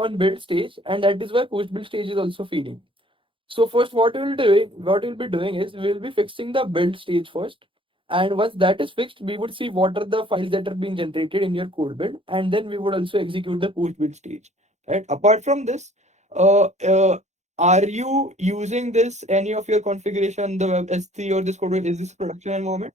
on build stage, and that is why post build stage is also feeding. So first, what we'll be doing is we'll be fixing the build stage first, and once that is fixed, we would see what are the files that are being generated in your code build, and then we would also execute the post build stage. Right. Apart from this, uh, uh, are you using this any of your configuration, the S3 or this code build? Is this production environment?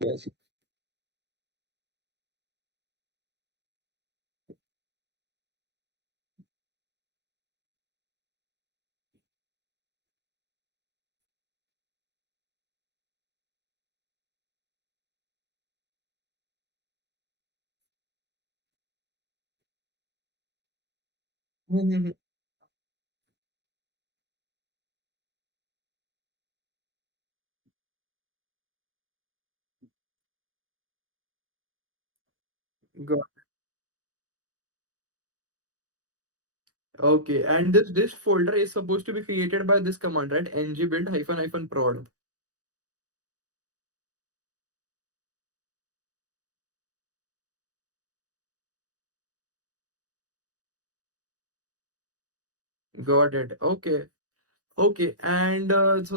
Yes. Mhm. Got Okay, and this folder is supposed to be created by this command, right? ng build hyphen hyphen prod. Got it. Okay. Okay, and so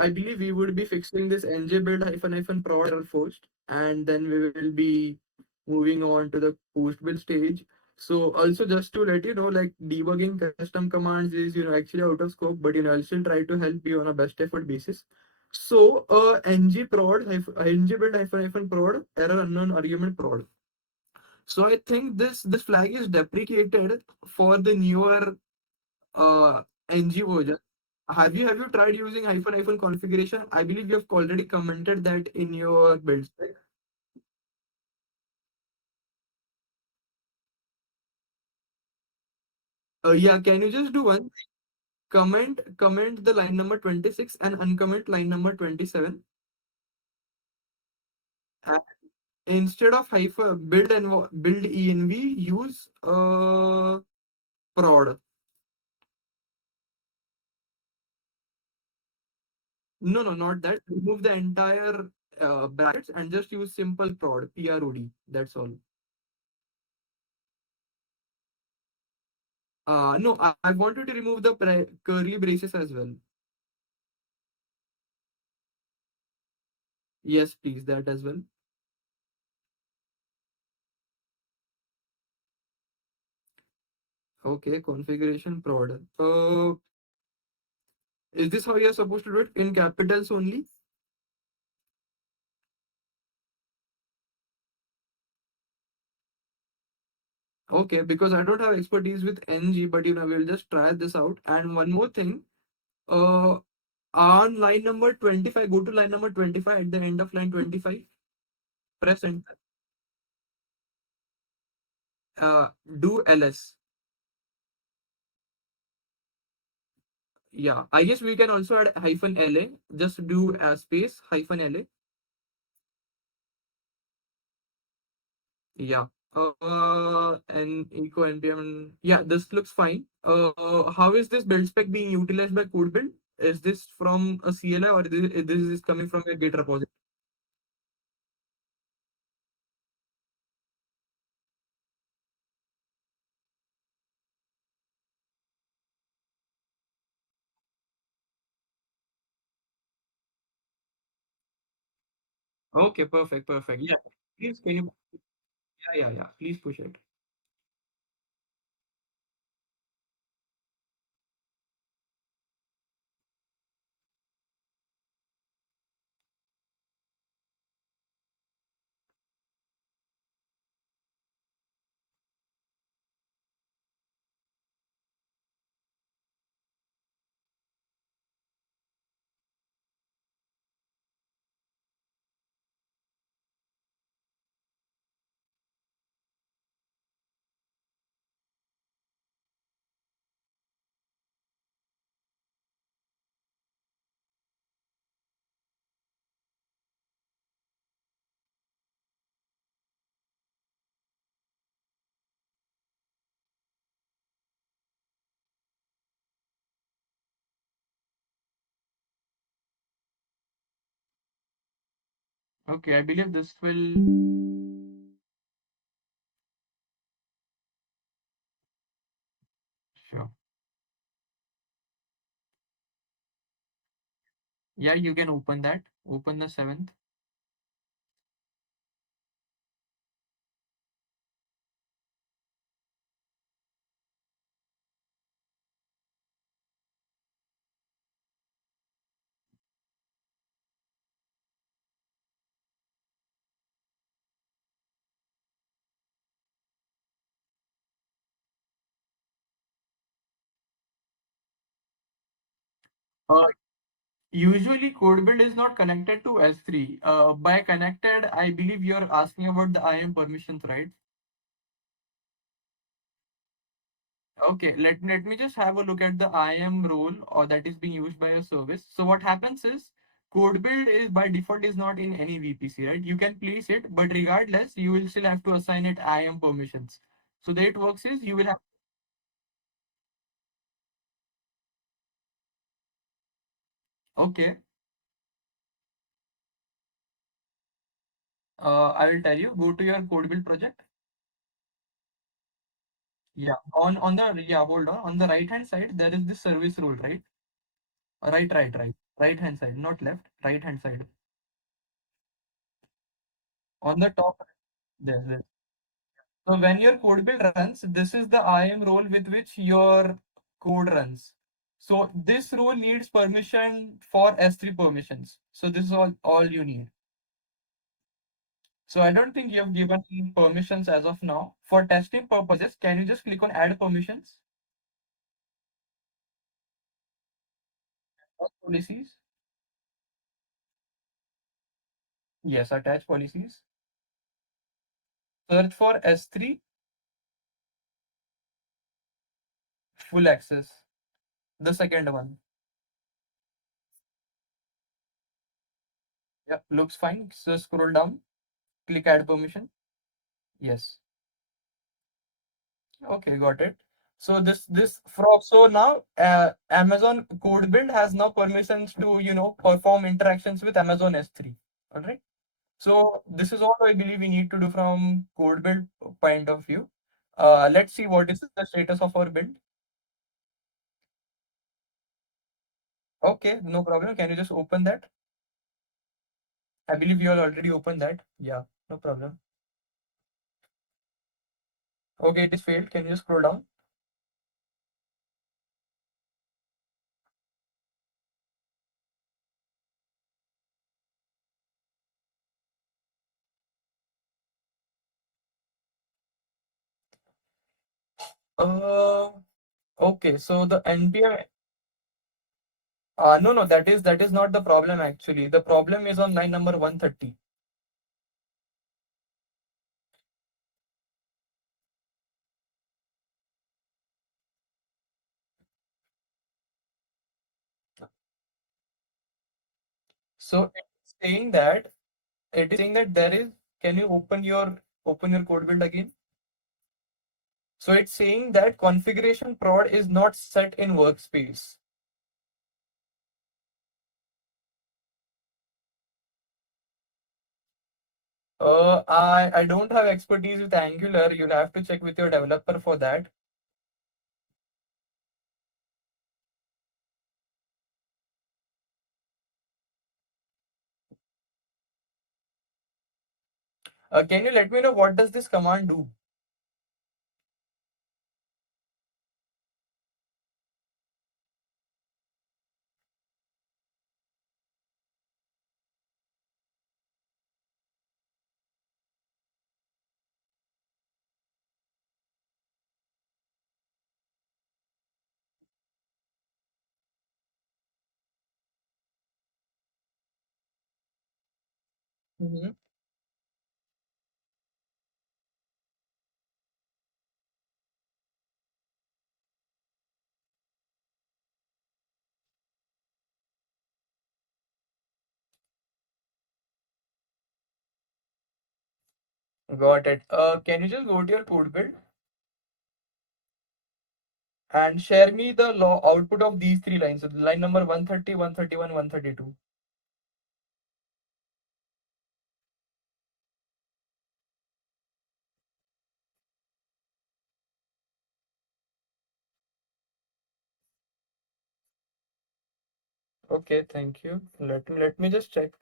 I believe we would be fixing this nj build hyphen hyphen prod error first, and then we will be moving on to the post build stage. So also just to let you know, like debugging custom commands is actually out of scope, but I'll still try to help you on a best effort basis. So ng build hyphen hyphen prod error unknown argument prod. So I think this flag is deprecated for the newer ng version. Have you tried using hyphen hyphen configuration? I believe you have already commented that in your build spec. Yeah, can you just do one? Comment the line number 26 and uncomment line number 27. And instead of hyphen build env, use prod. No, no, not that. Remove the entire brackets and just use simple prod. That's all. No, I wanted to remove the curly braces as well. Yes, please, that as well. Okay, configuration prod. Is this how you're supposed to do it in capitals only? Okay, because I don't have expertise with ng, but we'll just try this out. And one more thing, uh, on line number 25, go to line number 25 at the end of line 25, press enter. Do ls. Yeah, I guess we can also add hyphen la. Just do space hyphen la. Yeah. And eco npm. Yeah, this looks fine. How is this build spec being utilized by code build? Is this from a CLI or this is coming from a Git repository? Okay, perfect, perfect. Yeah. Please, can you? Yeah, yeah, yeah. Please push it. Okay, I believe this will. Sure. Yeah, you can open that. Open the seventh. Uh, Usually, CodeBuild is not connected to S3. By connected, I believe you're asking about the IAM permissions, right? Okay, let me just have a look at the IAM role or that is being used by a service. So what happens is CodeBuild is by default is not in any VPC, right? You can place it, but regardless, you will still have to assign it IAM permissions. So the way it works is you will have. Okay, I will tell you. Go to your CodeBuild project. Yeah, on the yeah, hold on. On the right hand side, there is this service rule, right? Right. Right hand side, not left. Right hand side. On the top, there. So when your code build runs, this is the IAM role with which your code runs. So this role needs permission for S3 permissions. So this is all you need. So I don't think you have given permissions as of now. For testing purposes, can you just click on add permissions? Or policies? Yes, attach policies. Search for S3 full access. The second one. Yeah, looks fine. So scroll down, click add permission. Yes. Okay, got it. So this from so now Amazon code build has now permissions to perform interactions with Amazon S3. All right. So this is all I believe we need to do from code build point of view. Let's see what is the status of our build. Okay, no problem. Can you just open that? I believe you all already opened that. Yeah, no problem. Okay, it is failed. Can you just scroll down? Uh, okay. So the NPM. No, that is not the problem actually. The problem is on line number 130. So it is saying that there is. Can you open your code build again? So it's saying that configuration prod is not set in workspace. I don't have expertise with Angular. You'll have to check with your developer for that. Can you let me know what does this command do? Mhm. Got it. Can you just go to your code build and share me the output of these three lines? So line number 130, 131, 132. Okay, thank you. Let me just check.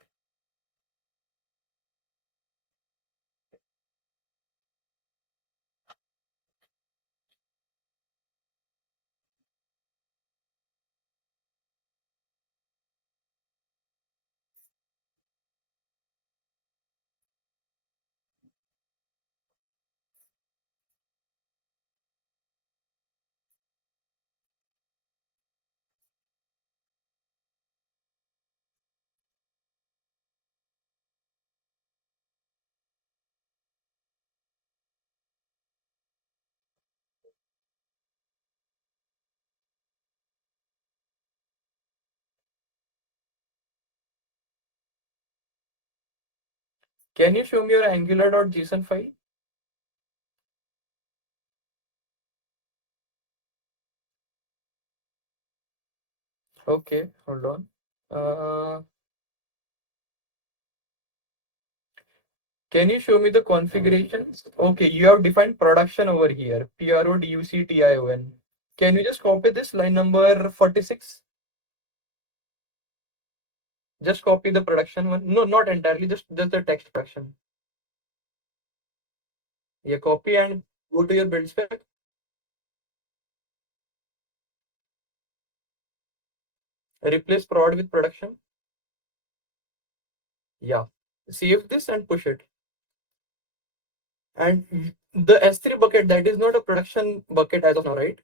Can you show me your angular.json file? Okay, hold on. Uh, can you show me the configurations? Okay, you have defined production over here. PRODUCTION. Can you just copy this line number 46? Just copy the production one. No, not entirely, just the text production. Yeah, copy and go to your build spec. Replace prod with production. Yeah. Save this and push it. And the S3 bucket, that is not a production bucket as of now, right?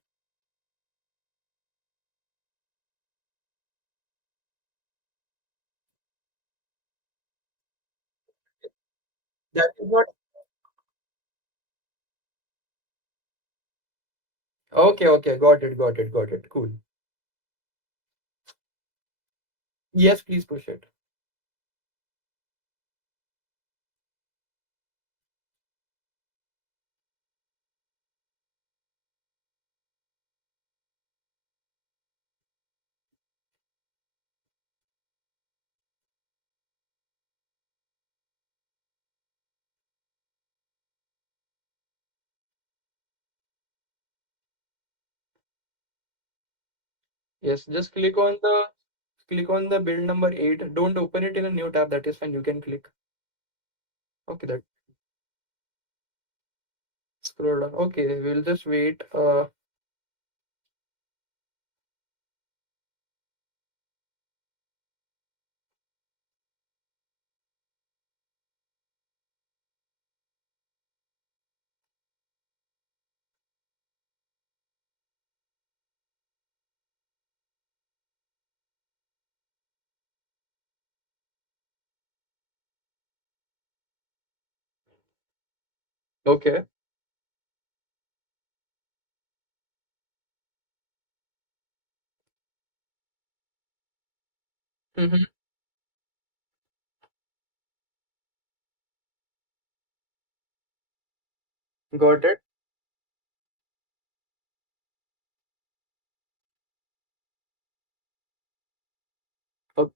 That is not. Okay, okay, got it. Cool. Yes, please push it. Yes, just click on the build number 8. Don't open it in a new tab. That is fine. You can click. Okay, that scroll down. Okay, we'll just wait. Okay. Mm-hmm. Got it. O-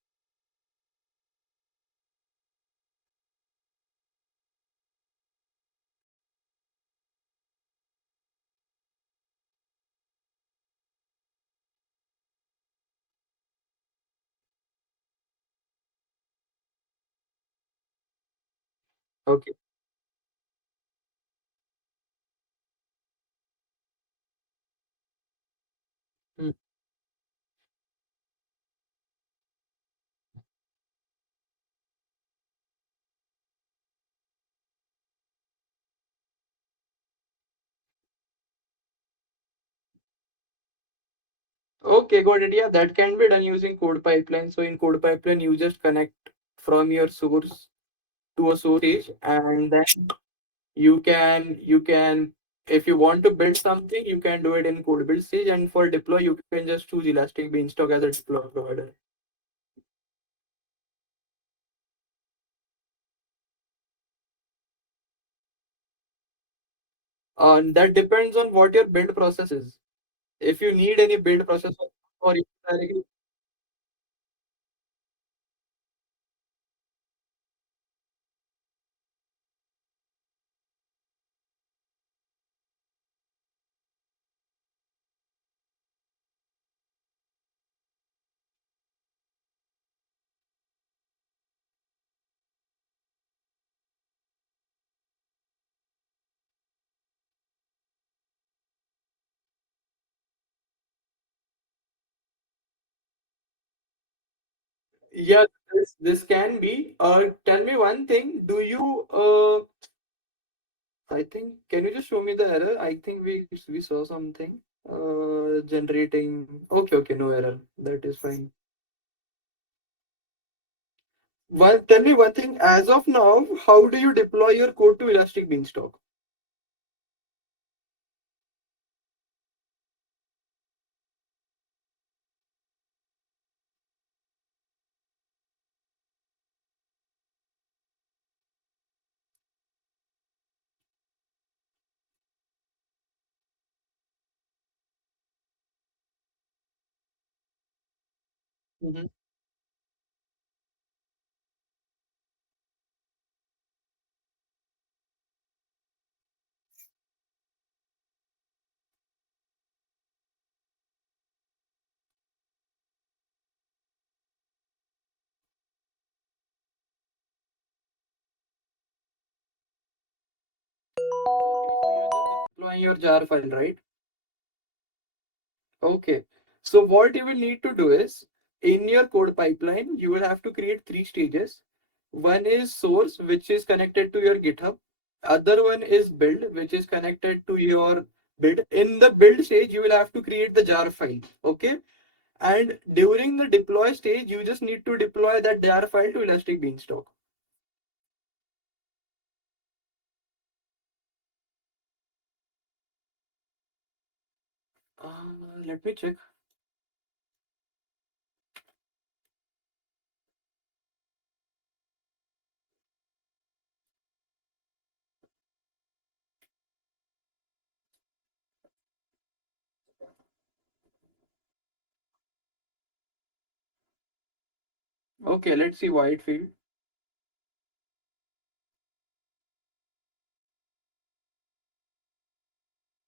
Okay. Mm. Okay, got it. Yeah, that can be done using code pipeline. So in code pipeline, you just connect from your source to a source page, and then you can if you want to build something, you can do it in code build stage, and for deploy, you can just choose Elastic Beanstalk as a deploy provider. And that depends on what your build process is. If you need any build process or you directly, Yeah, this can be. Tell me one thing. Do you I think, can you just show me the error? I think we saw something. Generating. Okay, okay, no error. That is fine. Tell me one thing. As of now, how do you deploy your code to Elastic Beanstalk? Mhm. Okay, so you're just deploying your jar file, right? Okay. So what you will need to do is, in your code pipeline, you will have to create three stages. One is source, which is connected to your GitHub. Other one is build, which is connected to your build. In the build stage, you will have to create the jar file. Okay. And during the deploy stage, you just need to deploy that jar file to Elastic Beanstalk. Let me check. Okay, let's see why it failed.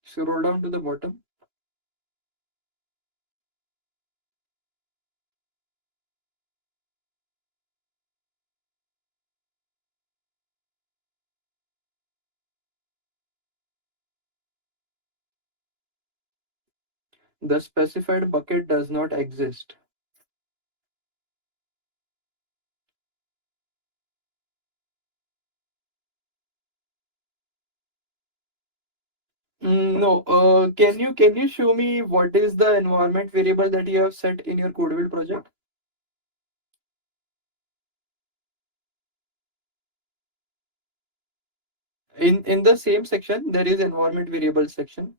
Scroll down to the bottom. The specified bucket does not exist. No, can you show me what is the environment variable that you have set in your CodeBuild project? In the same section, there is environment variable section.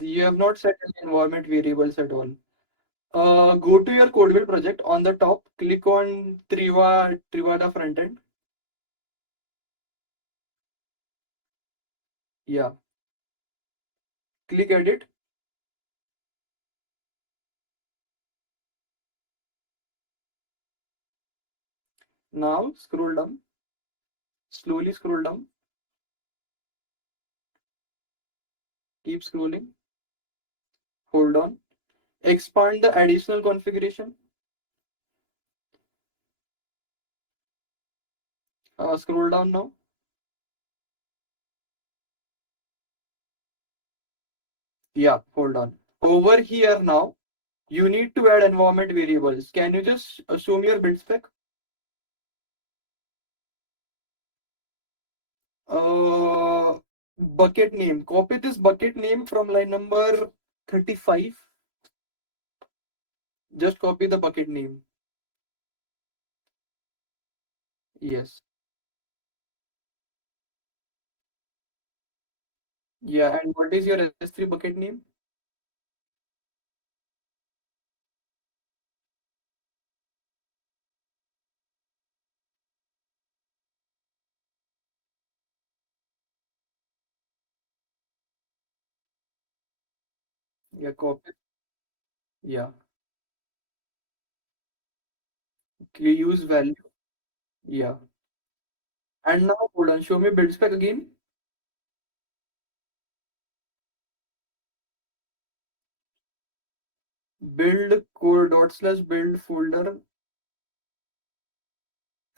You have not set any environment variables at all. Go to your CodeBuild project. On the top, click on Trivada Frontend. Yeah, click edit. Now scroll down. Slowly scroll down. Keep scrolling. Hold on. Expand the additional configuration. Scroll down now. Yeah, hold on. Over here now, you need to add environment variables. Can you just show me your build spec? Uh, Bucket name. Copy this bucket name from line number 35. Just copy the bucket name. Yes. Yeah, and what is your S3 bucket name? Yeah, copy. Yeah. Use value. Yeah. And now hold on, show me build spec again. Build core dot slash build folder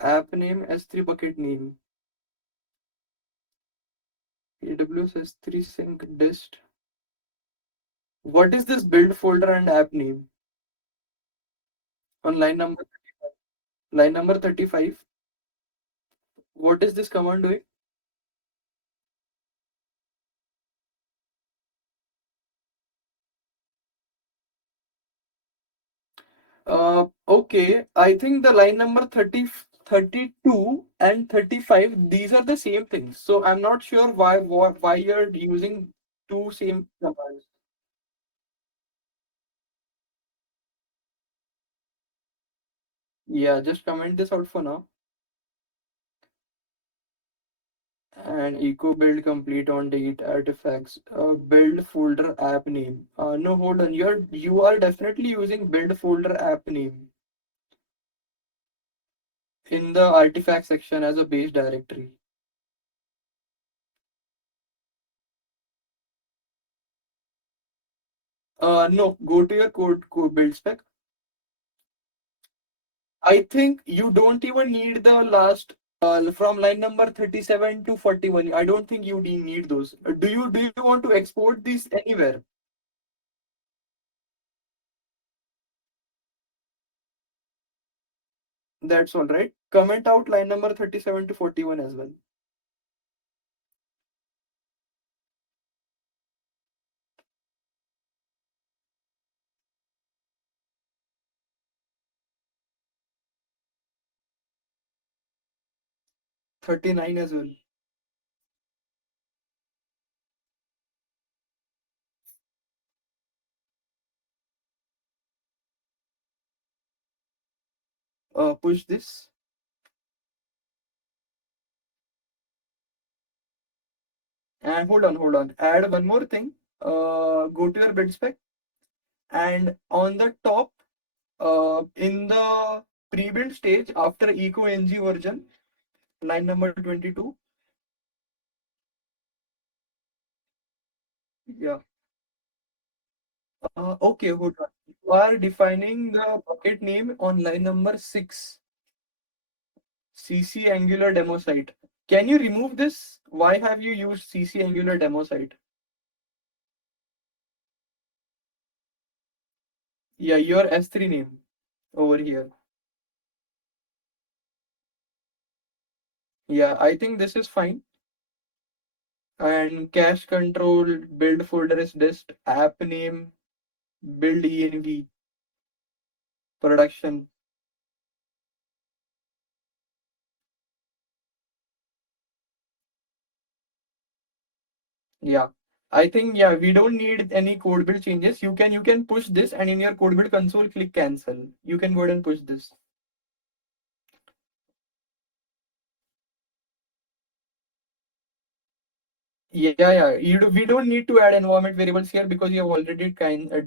app name S3 bucket name. AWS S3 sync dist. What is this build folder and app name? On line number 35. Line number 35. What is this command doing? Okay, I think the line number 30, 32 and 35, these are the same things. So I'm not sure why you're using two same commands. Yeah, just comment this out for now. And echo build complete on date artifacts. Build folder app name. No, hold on. You are definitely using build folder app name in the artifact section as a base directory. No, go to your code build spec. I think you don't even need the last from line number 37 to 41. I don't think you need those. Do you want to export this anywhere? That's all right. Comment out line number 37 to 41 as well. 39 as well. Push this. And hold on. Add one more thing. Go to your build spec and on the top, in the pre-build stage after echo ng version, line number 22. Yeah. Okay, hold on. You are defining the bucket name on line number 6, CC Angular demo site. Can you remove this? Why have you used CC Angular demo site? Yeah, your S3 name over here. Yeah, I think this is fine. And cache control, build folder is dist, app name, build env, production. Yeah. I think yeah, we don't need any code build changes. You can push this and in your code build console click cancel. You can go ahead and push this. Yeah. We don't need to add environment variables here because you have already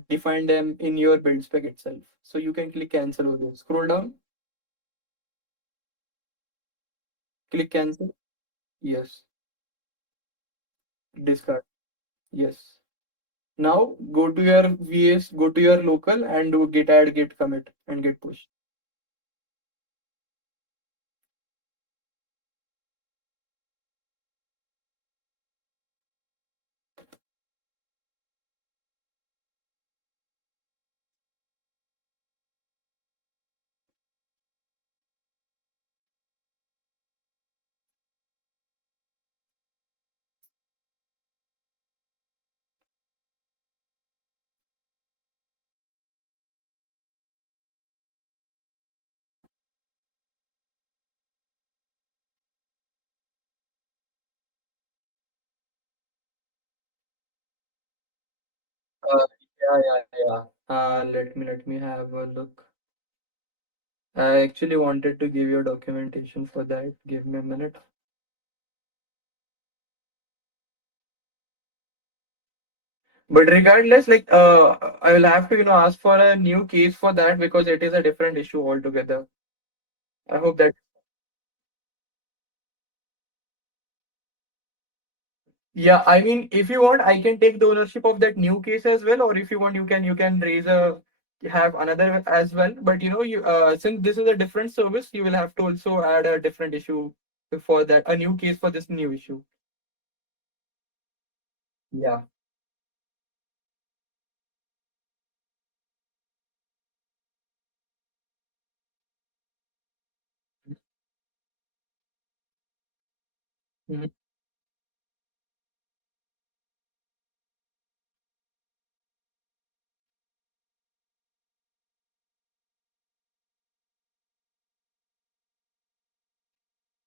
defined them in your build spec itself. So you can click cancel over there. Scroll down, click cancel. Yes. Discard. Yes. Now go to your VS, go to your local and do git add, git commit and git push. Yeah. Let me have a look. I actually wanted to give you documentation for that. Give me a minute. But regardless, like I will have to ask for a new case for that because it is a different issue altogether. I hope that yeah, I mean if you want I can take the ownership of that new case as well, or if you want you can raise a have another as well. But you since this is a different service, you will have to also add a different issue for that, a new case for this new issue. Yeah. Mhm.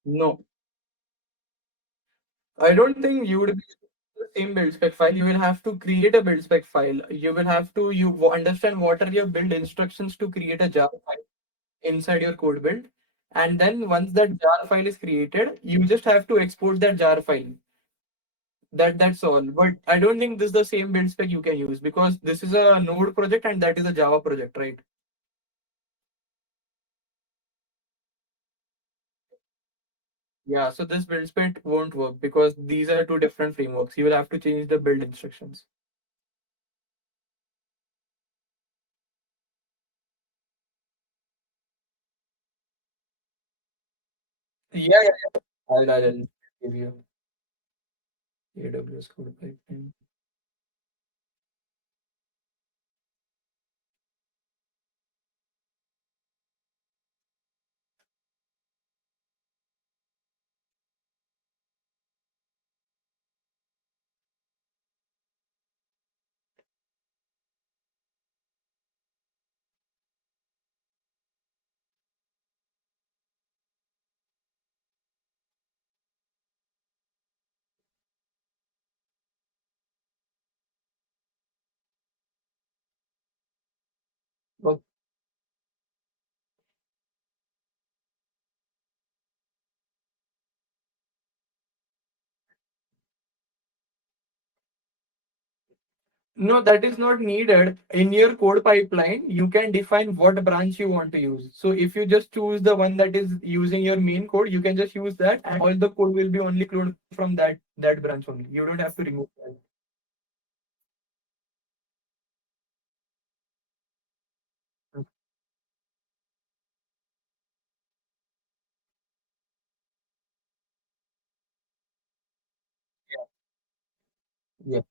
No, I don't think you would be the same build spec file. You will have to create a build spec file. You will have to understand what are your build instructions to create a jar file inside your code build. And then once that jar file is created, you just have to export that jar file. That's all. But I don't think this is the same build spec you can use because this is a Node project and that is a Java project, right? Yeah, so this build spec won't work because these are two different frameworks. You will have to change the build instructions. Yeah, yeah, yeah. I'll give you AWS code pipeline. Well, no, that is not needed. In your code pipeline, you can define what branch you want to use. So if you just choose the one that is using your main code, you can just use that, and all the code will be only cloned from that branch only. You don't have to remove that. Yeah.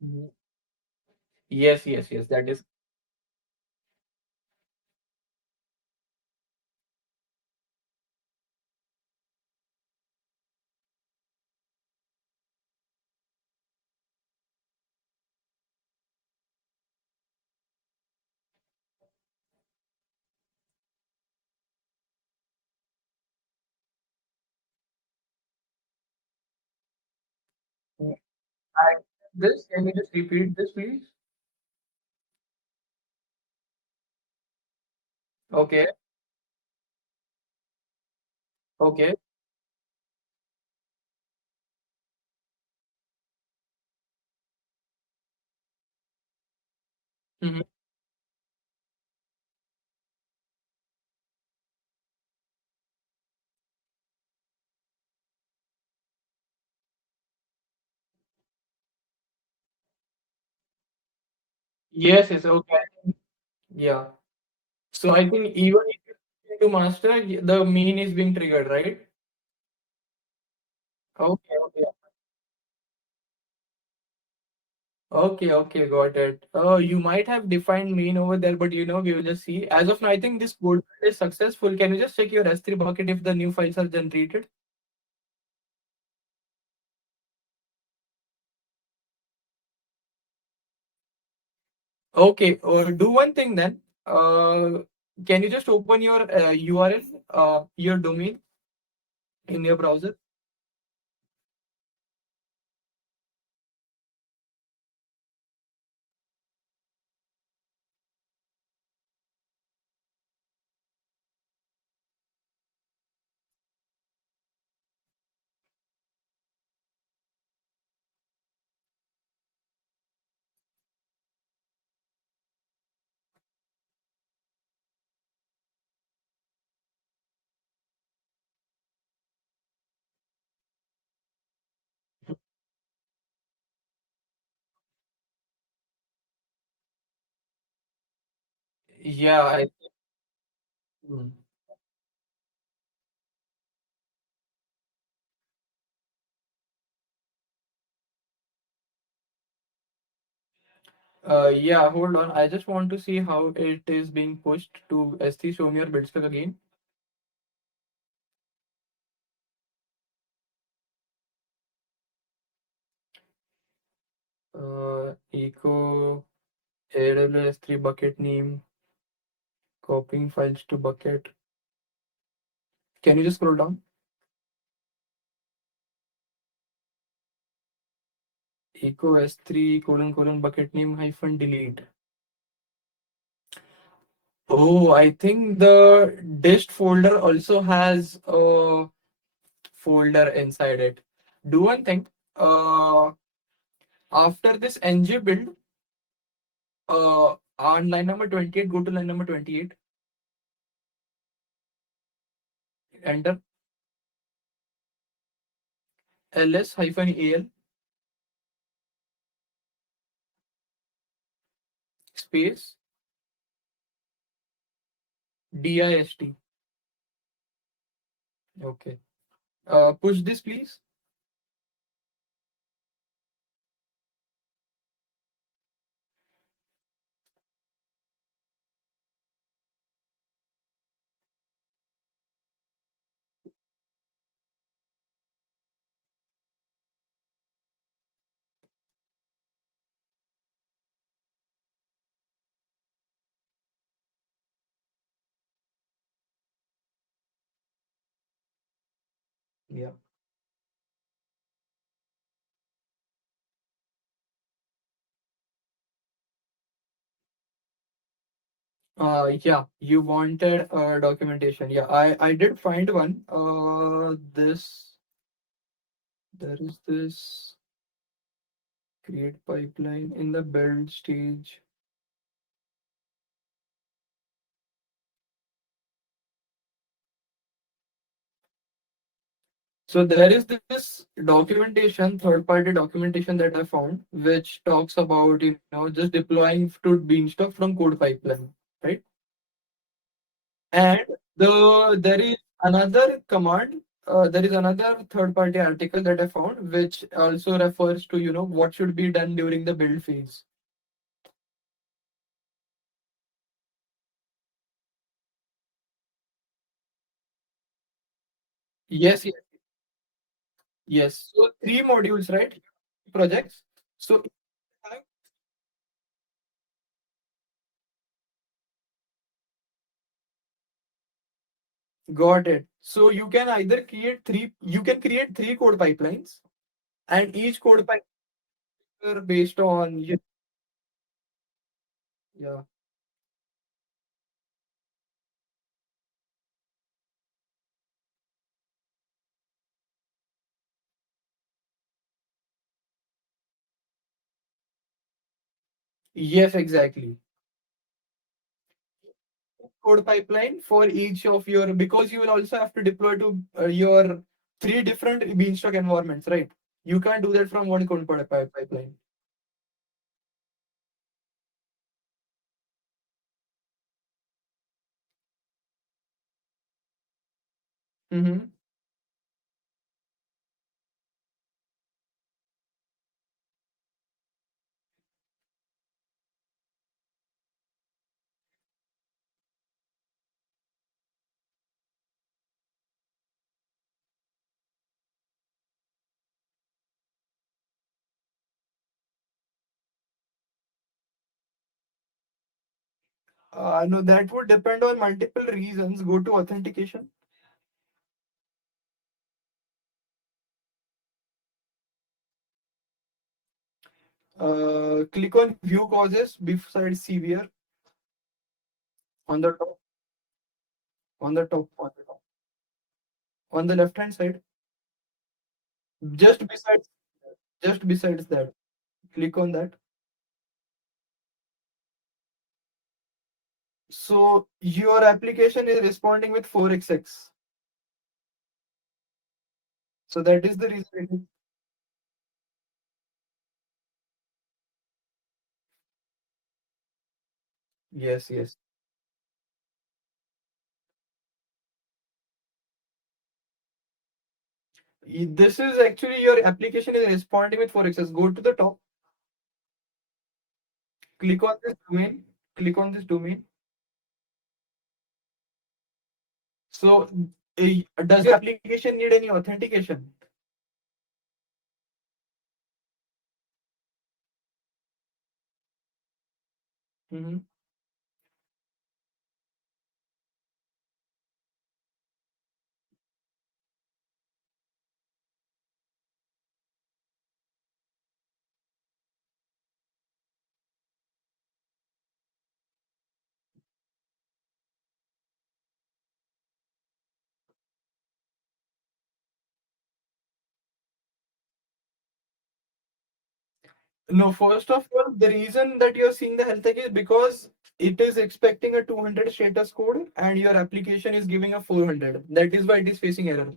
Mhm. Yes, yes, yes. That is. I, this, can you just repeat this, please? Okay, okay. Mhm. Yes, yes, okay. Yeah. So I think even if you to master, the main is being triggered, right? Okay, okay. Okay, okay, got it. You might have defined main over there, but we will just see. As of now, I think this code is successful. Can you just check your S3 bucket if the new files are generated? Okay, or do one thing then. Can you just open your URL, your domain in your browser? Yeah, hmm. Yeah, hold on. I just want to see how it is being pushed to S3. Show me your build spec again. Echo AWS 3 bucket name, copying files to bucket. Can you just scroll down? Echo S3 colon bucket name hyphen delete. Oh, I think the dist folder also has a folder inside it. Do one thing. After this ng build, on line number 28, go to line number 28. Enter ls-al space dist. Okay. Push this, please. Yeah. Yeah, you wanted documentation. Yeah, I did find one. There is this create pipeline in the build stage. So there is this documentation, third-party documentation that I found, which talks about, just deploying to Beanstalk from code pipeline, right? And there is another command, there is another third-party article that I found, which also refers to, what should be done during the build phase. Yes, yes, yes. So three modules, right? Projects. So got it. So you can create three code pipelines, and each code pipeline are based on, yeah. Yes, exactly. Code pipeline for each of your, because you will also have to deploy to your three different Beanstalk environments, right? You can't do that from one pipeline. Mm-hmm. No, that would depend on multiple reasons. Go to authentication. Click on view causes beside severe on the top, on the top, on the top, on the left hand side, just beside, just besides that. Click on that. So your application is responding with 4xx. So that is the reason. Yes, yes. This is actually your application is responding with 4xx. Go to the top, click on this domain, click on this domain. So does your application need any authentication? Mm-hmm. No, first of all, the reason that you're seeing the health check is because it is expecting a 200 status code and your application is giving a 400. That is why it is facing error.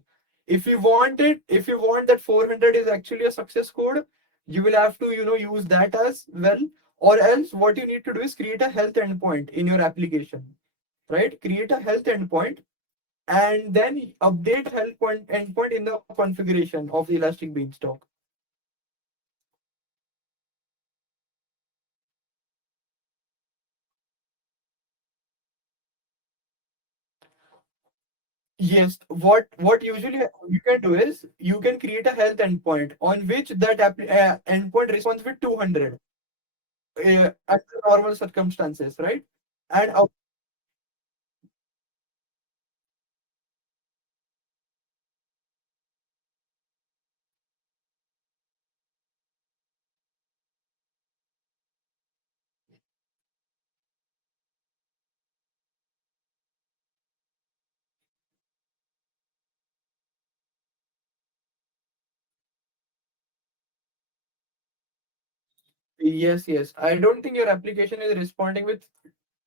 If you want that 400 is actually a success code, you will have to, use that as well. Or else what you need to do is create a health endpoint in your application, right? Create a health endpoint and then update health point endpoint in the configuration of the Elastic Beanstalk. Yes, what usually you can do is you can create a health endpoint on which that endpoint responds with 200 under normal circumstances, right? And yes, yes, I don't think your application is responding with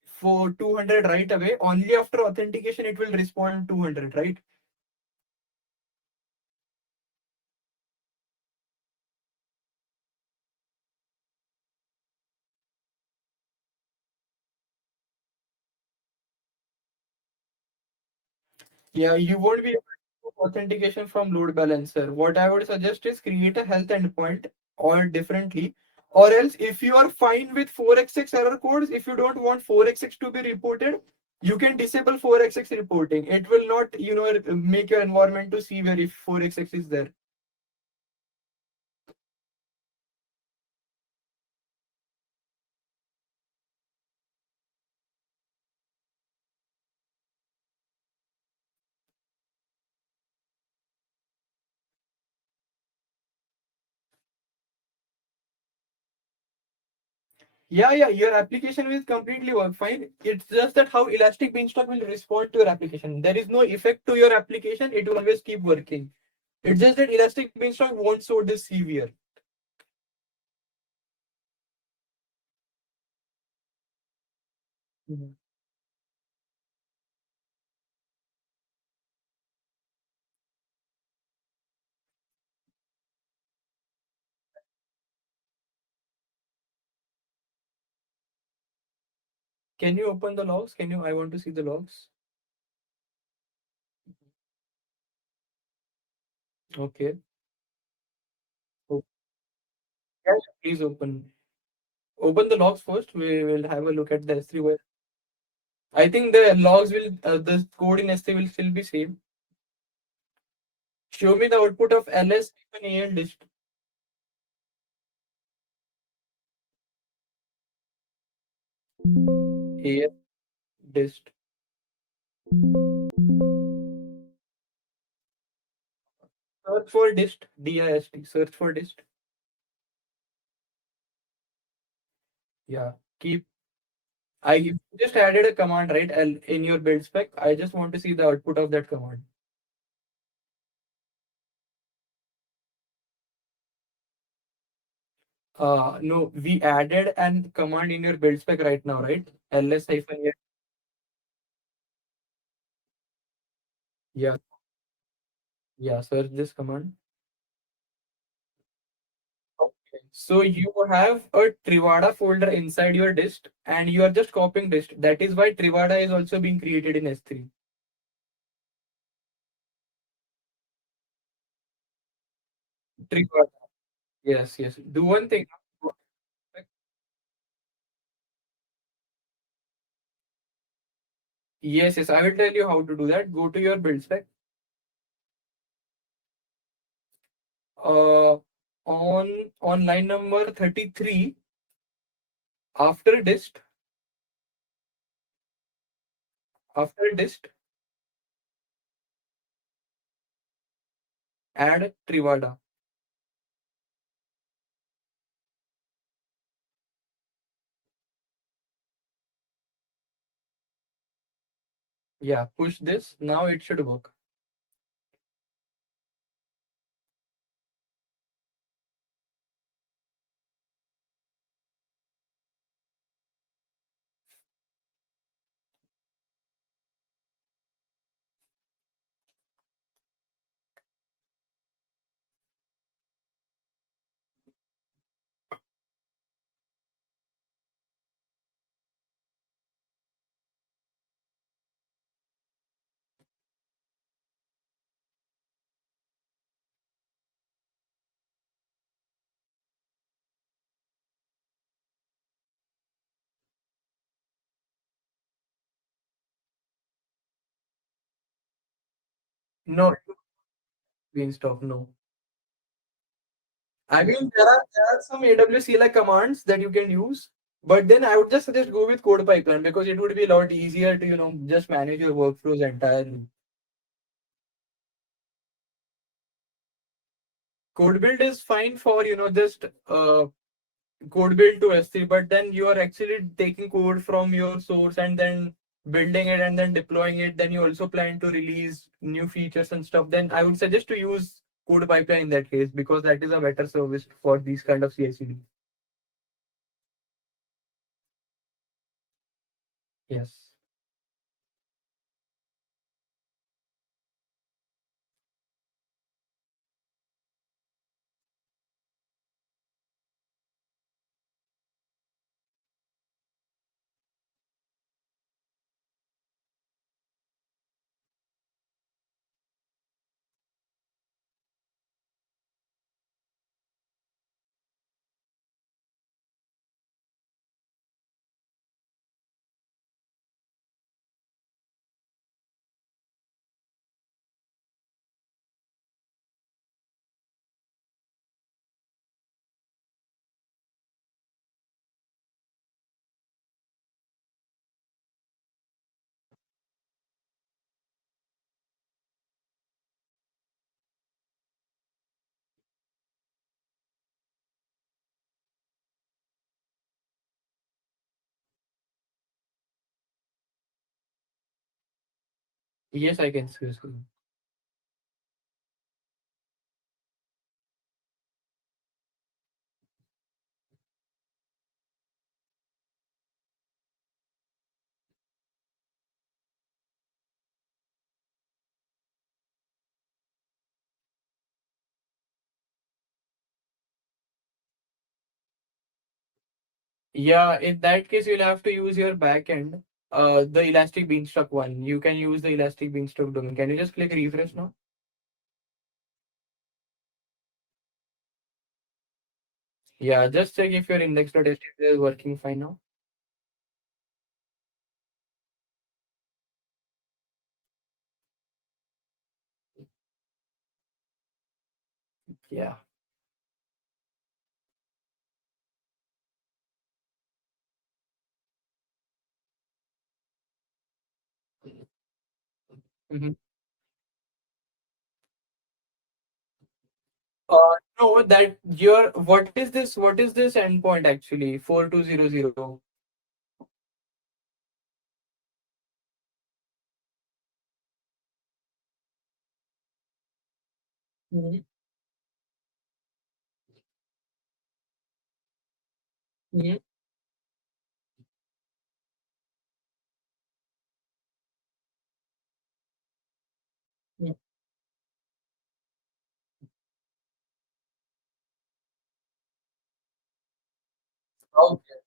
for 200 right away. Only after authentication it will respond 200, right? Yeah, you won't be able to do authentication from load balancer. What I would suggest is create a health endpoint or differently. Or else, if you are fine with 4xx error codes, if you don't want 4xx to be reported, you can disable 4xx reporting. It will not, make your environment to see where if 4xx is there. Yeah, yeah, your application will completely work fine. It's just that how Elastic Beanstalk will respond to your application. There is no effect to your application. It will always keep working. It's just that Elastic Beanstalk won't show this severe. Mhm. Can you open the logs? Can you? I want to see the logs. Okay. Oh, yes, please open. Open the logs first. We will have a look at the S3. I think the logs will, the code in S3 will still be same. Show me the output of ls -al dist. Al dist. Search for dist. Dist. Search for dist. Yeah. Keep. I just added a command, right? In your build spec. I just want to see the output of that command. No, we added an command in your build spec right now, right? ls hyphen. Yeah. Yeah. Search this command. Okay. So you have a Trivada folder inside your dist and you are just copying dist. That is why Trivada is also being created in S3. Trivada. Yes, yes. Do one thing. Yes, yes. I will tell you how to do that. Go to your build spec. Uh, on line number 33, after dist, After dist, add Trivada. Yeah, push this. Now it should work. No, beanstalk. No. I mean, there are some AWS CLI commands that you can use, but then I would just suggest go with code pipeline because it would be a lot easier to just manage your workflows entirely. Code build is fine for just code build to S3, but then you are actually taking code from your source and then building it and then deploying it. Then you also plan to release new features and stuff. Then I would suggest to use code pipeline in that case because that is a better service for these kind of CI/CD. Yes. Yes, I can see. Yeah, in that case, you'll have to use your backend, the Elastic Beanstalk one. You can use the Elastic Beanstalk domain. Can you just click refresh now? Yeah, just check if your index.html is working fine now. Yeah. Mhm. No, that your what is this? What is this endpoint actually? 4200. Mhm. Mhm. Mhm. Okay.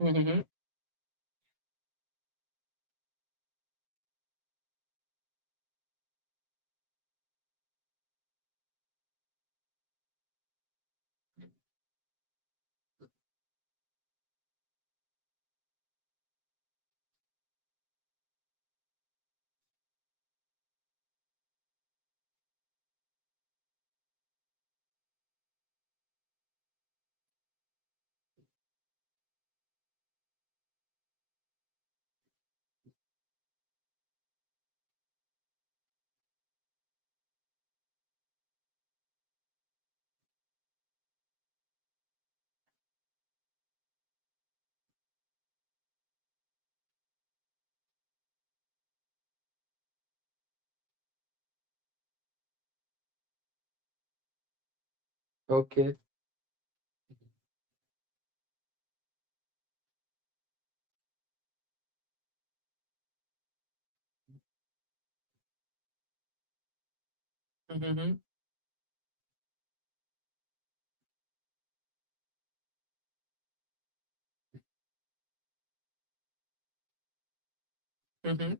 Mhm. Okay. Mm-hmm. Mm-hmm.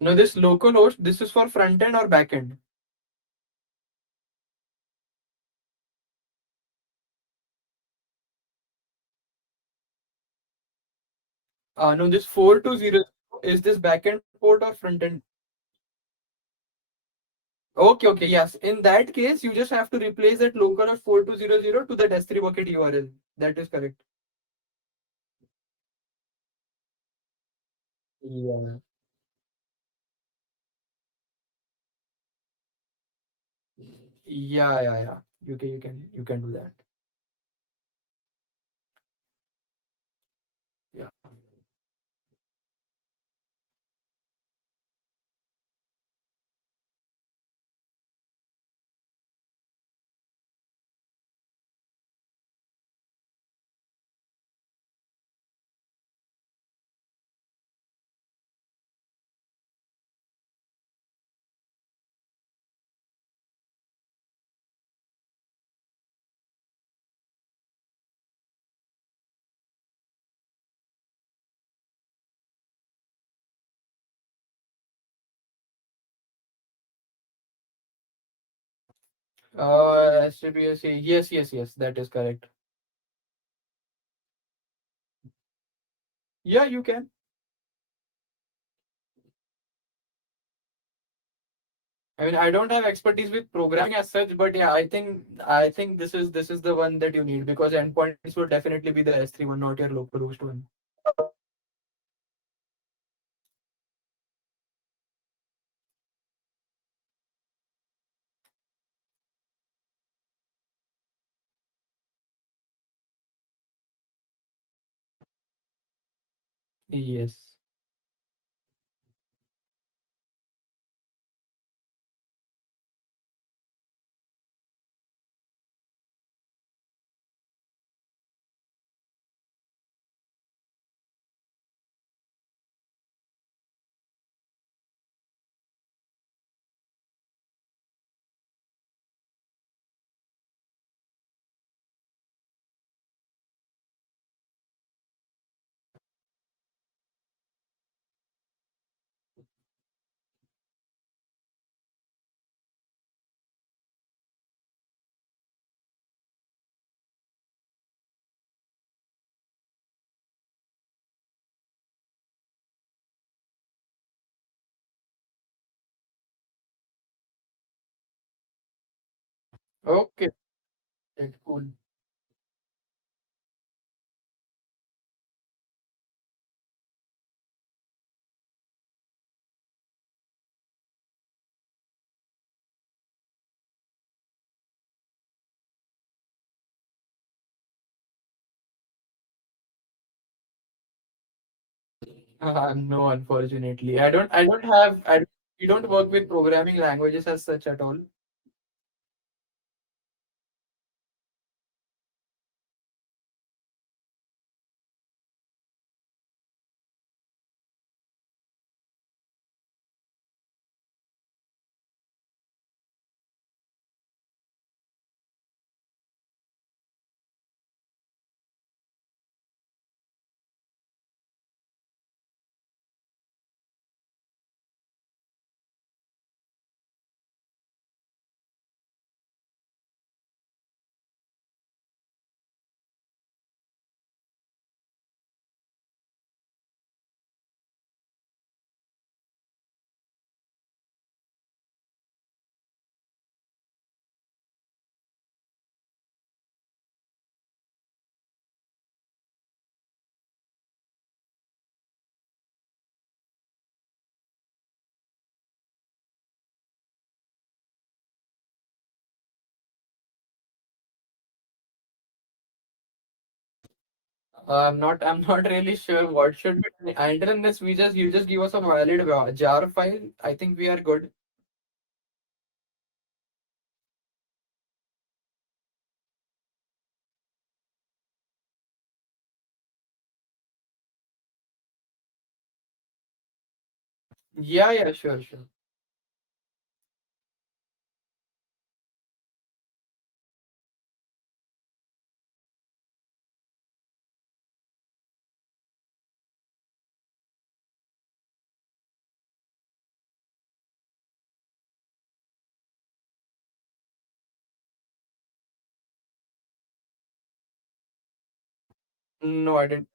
No, this local host, this is for front end or back end? No, this 4200, is this back end port or front end? Okay, okay, yes. In that case, you just have to replace that localhost 4200 to that S3 bucket URL. That is correct. Yeah. Yeah, yeah, yeah. You can do that. Yeah. SGPSC. Yes, yes, yes. That is correct. Yeah, you can. I mean, I don't have expertise with programming as such, but yeah, I think this is the one that you need because endpoints would definitely be the S3 one, not your localhost one. Yes. Okay. That's cool. No, unfortunately, I don't. I don't have. We don't work with programming languages as such at all. I'm not really sure what should be. Until unless we just you just give us a valid jar file, I think we are good. Yeah, yeah, sure, sure. No, I didn't.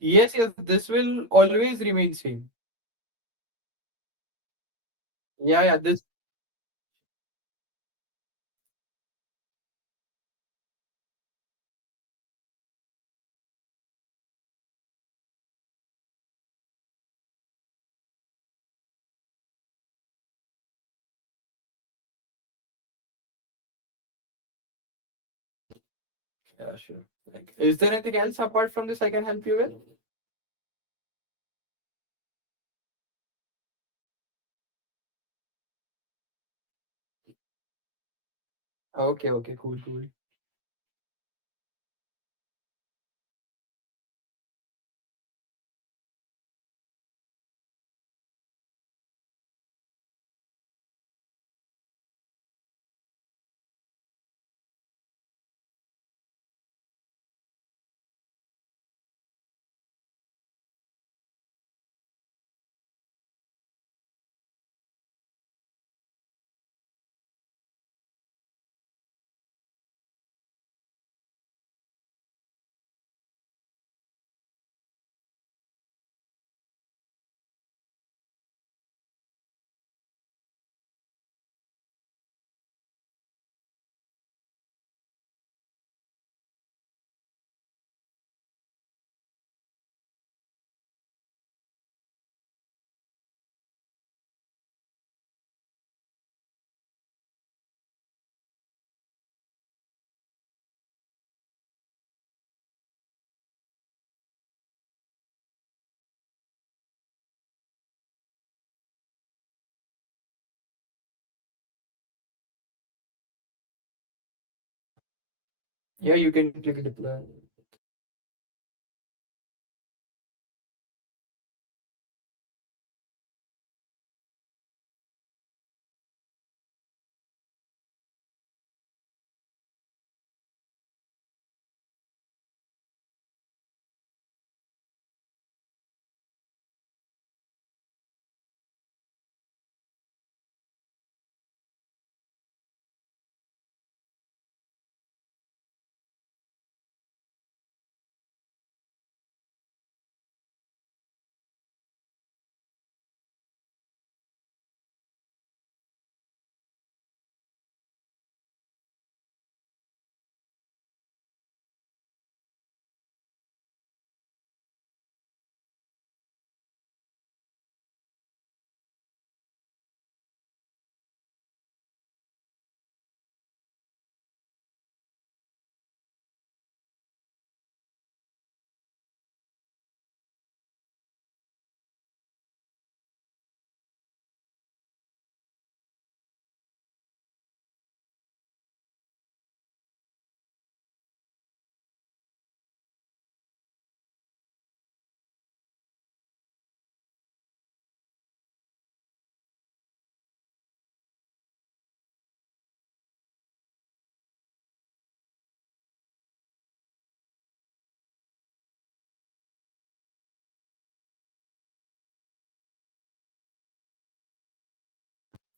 Yes, yes, this will always remain same. Yeah, yeah, this. Yeah, sure. Like, is there anything else apart from this I can help you with? Okay, okay, cool, cool. Yeah, you can click deploy.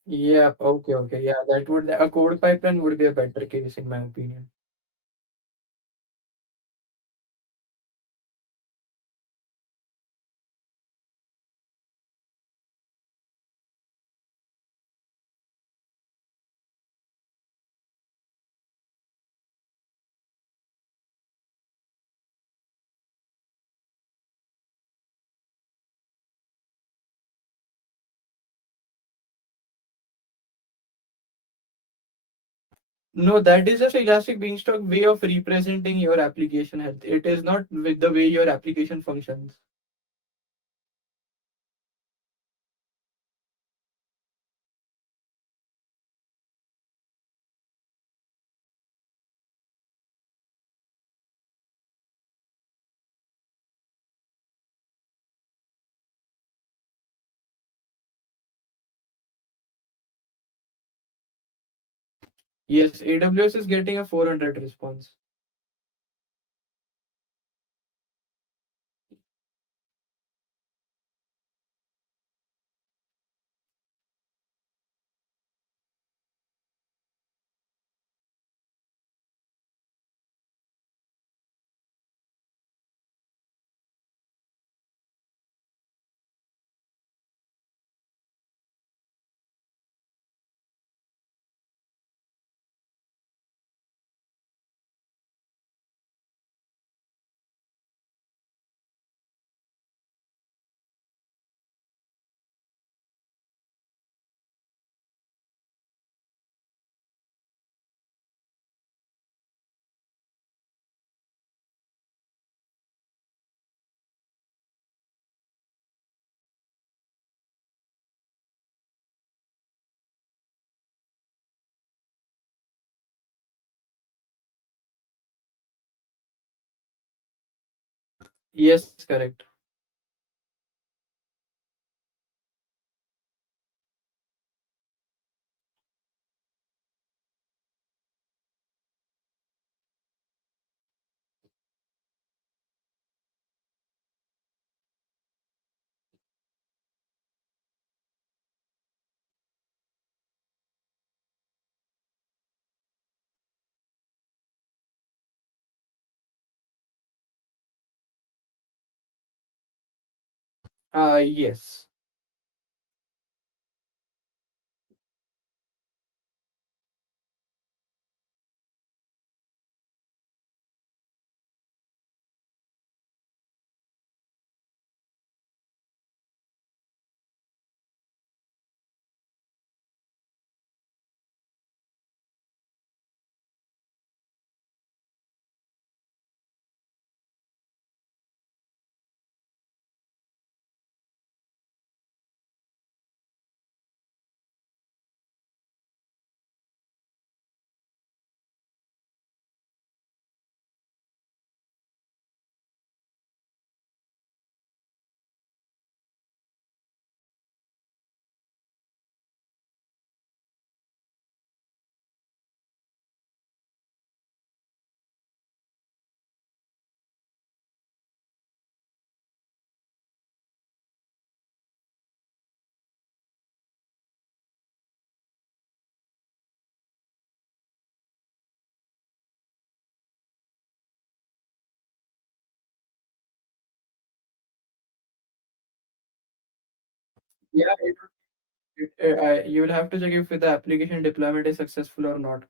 Yeah, okay, okay. Yeah, that would a code pipeline would be a better case in my opinion. No, that is just Elastic Beanstalk way of representing your application health. It is not with the way your application functions. Yes, AWS is getting a 400 response. Yes, correct. Yes. Yeah, you will have to check if the application deployment is successful or not.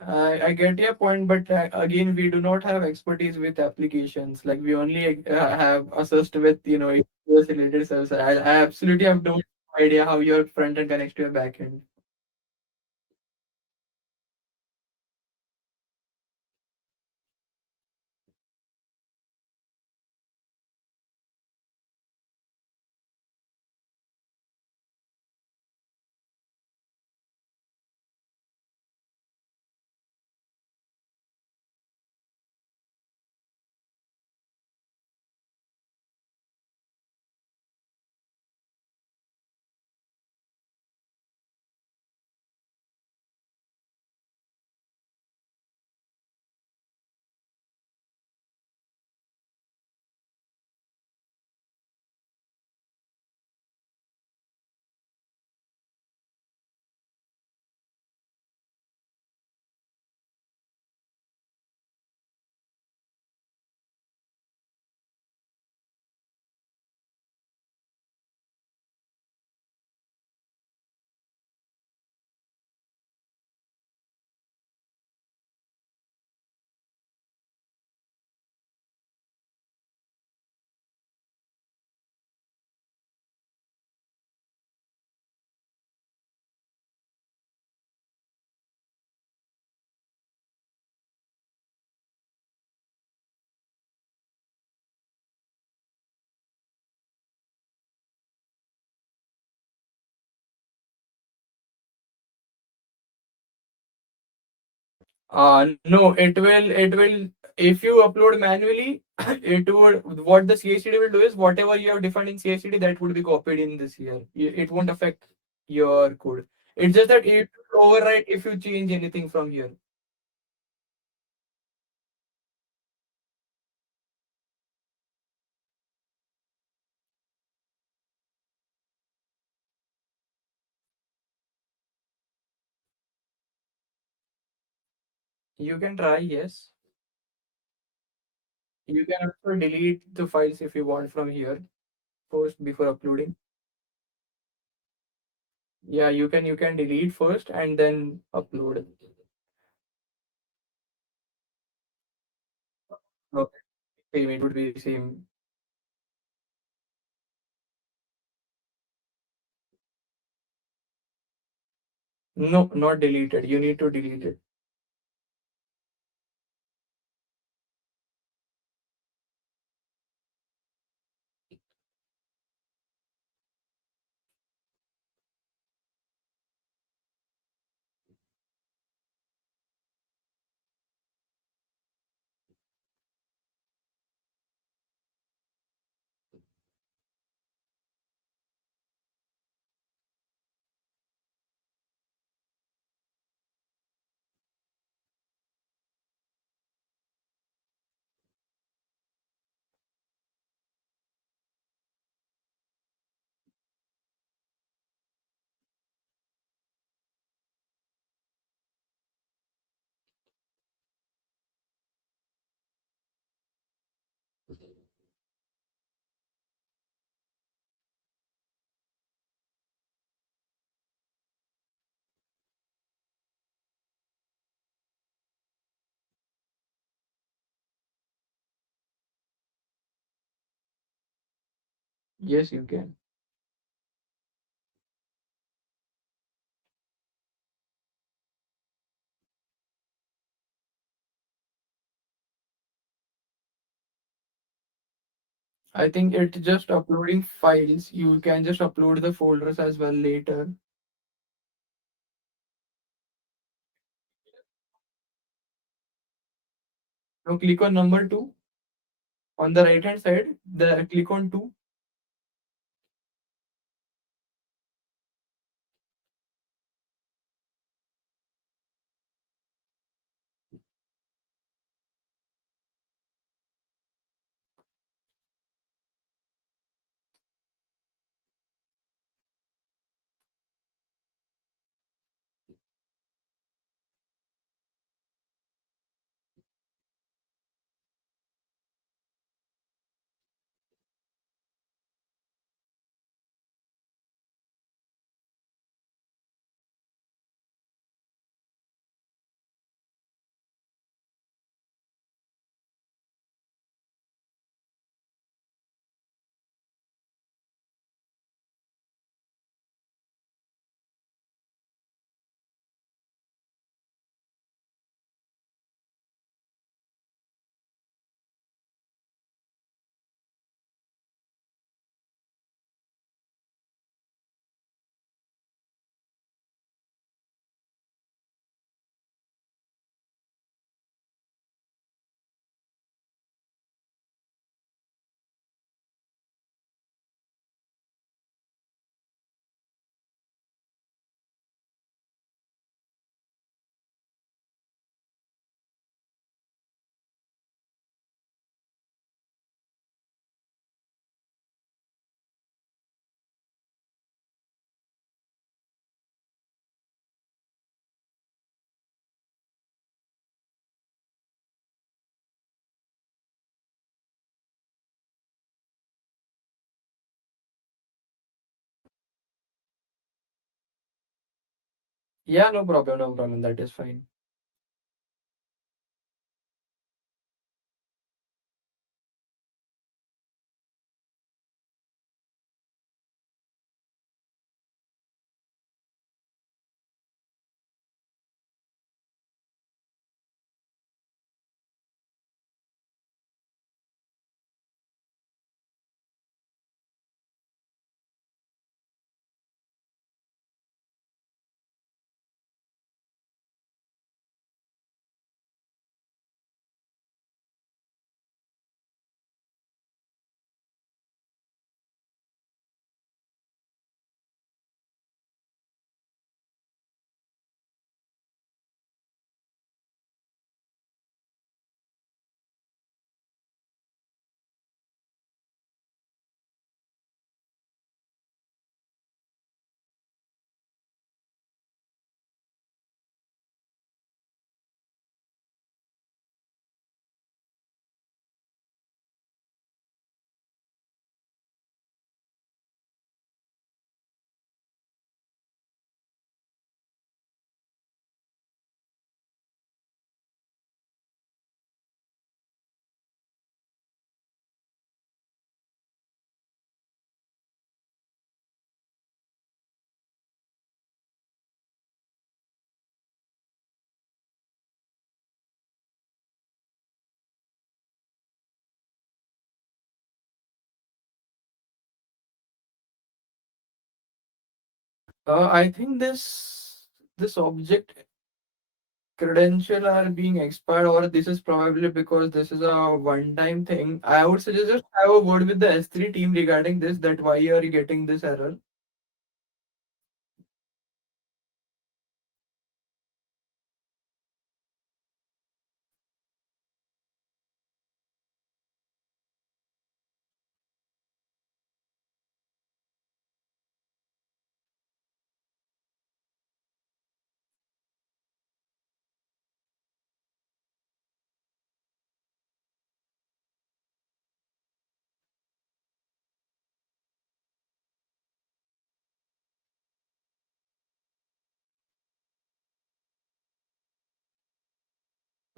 I get your point, but again, we do not have expertise with applications. Like we only have assessed with AWS related services. I absolutely have no idea how your front end connects to your back end. No, it will if you upload manually, it would what the CI/CD will do is whatever you have defined in CI/CD that would be copied in this here. It won't affect your code. It's just that it will overwrite if you change anything from here. You can try, yes. You can also delete the files if you want from here first before uploading. Yeah, you can delete first and then upload. Okay, same, it would be same. No, not deleted. You need to delete it. Yes, you can. I think it's just uploading files. You can just upload the folders as well later. Now click on number two on the right hand side. The click on two. Yeah, no problem, no problem. That is fine. I think this object credential are being expired, or this is probably because this is a one-time thing. I would suggest just have a word with the S3 team regarding this, that why you are getting this error.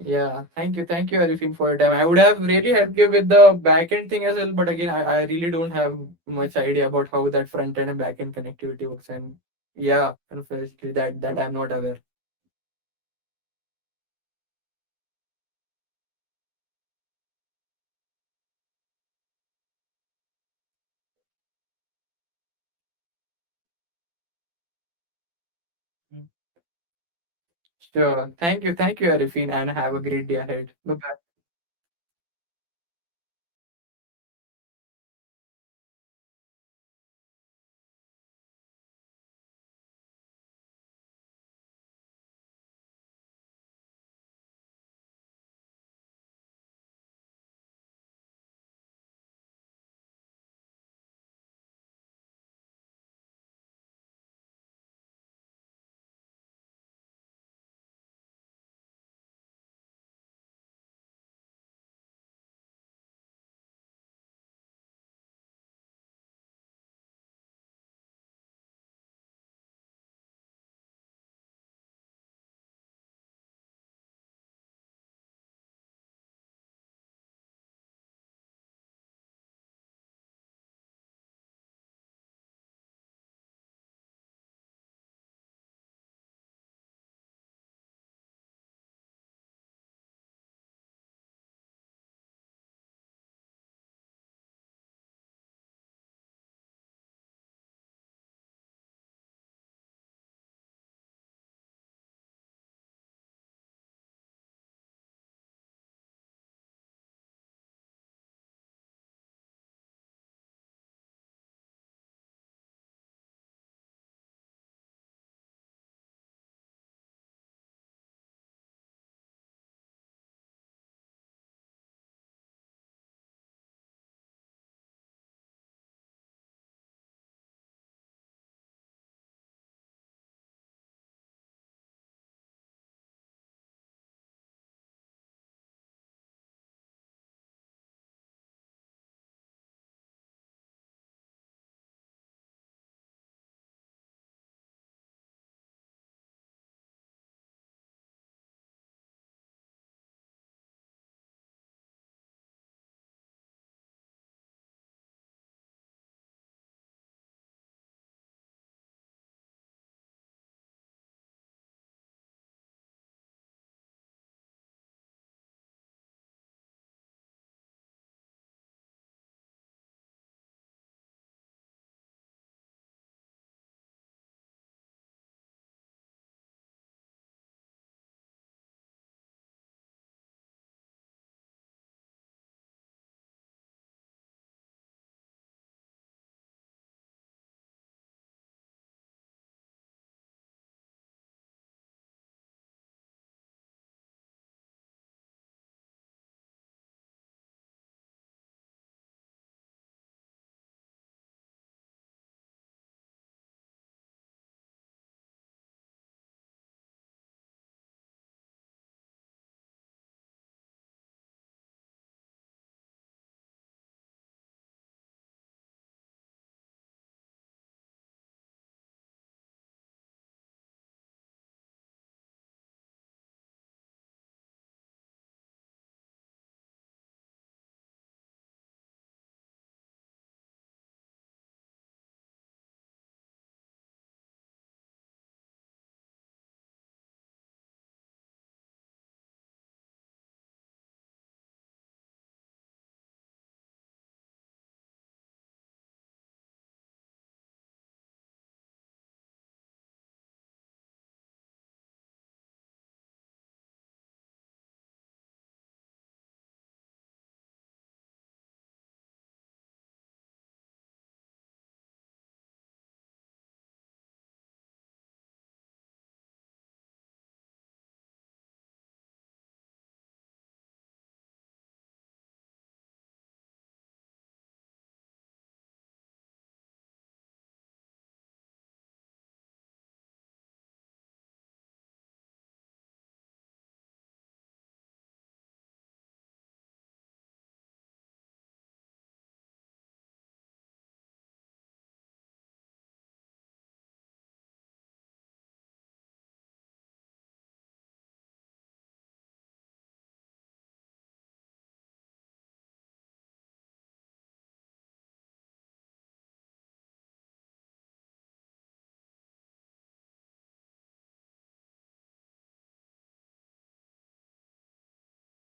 Yeah, thank you, Arifin, for your time. I would have really helped you with the backend thing as well, but again, I really don't have much idea about how that front end and backend connectivity works. And yeah, unfortunately, that I'm not aware. Sure. Thank you, Arifin, and have a great day ahead. Bye bye.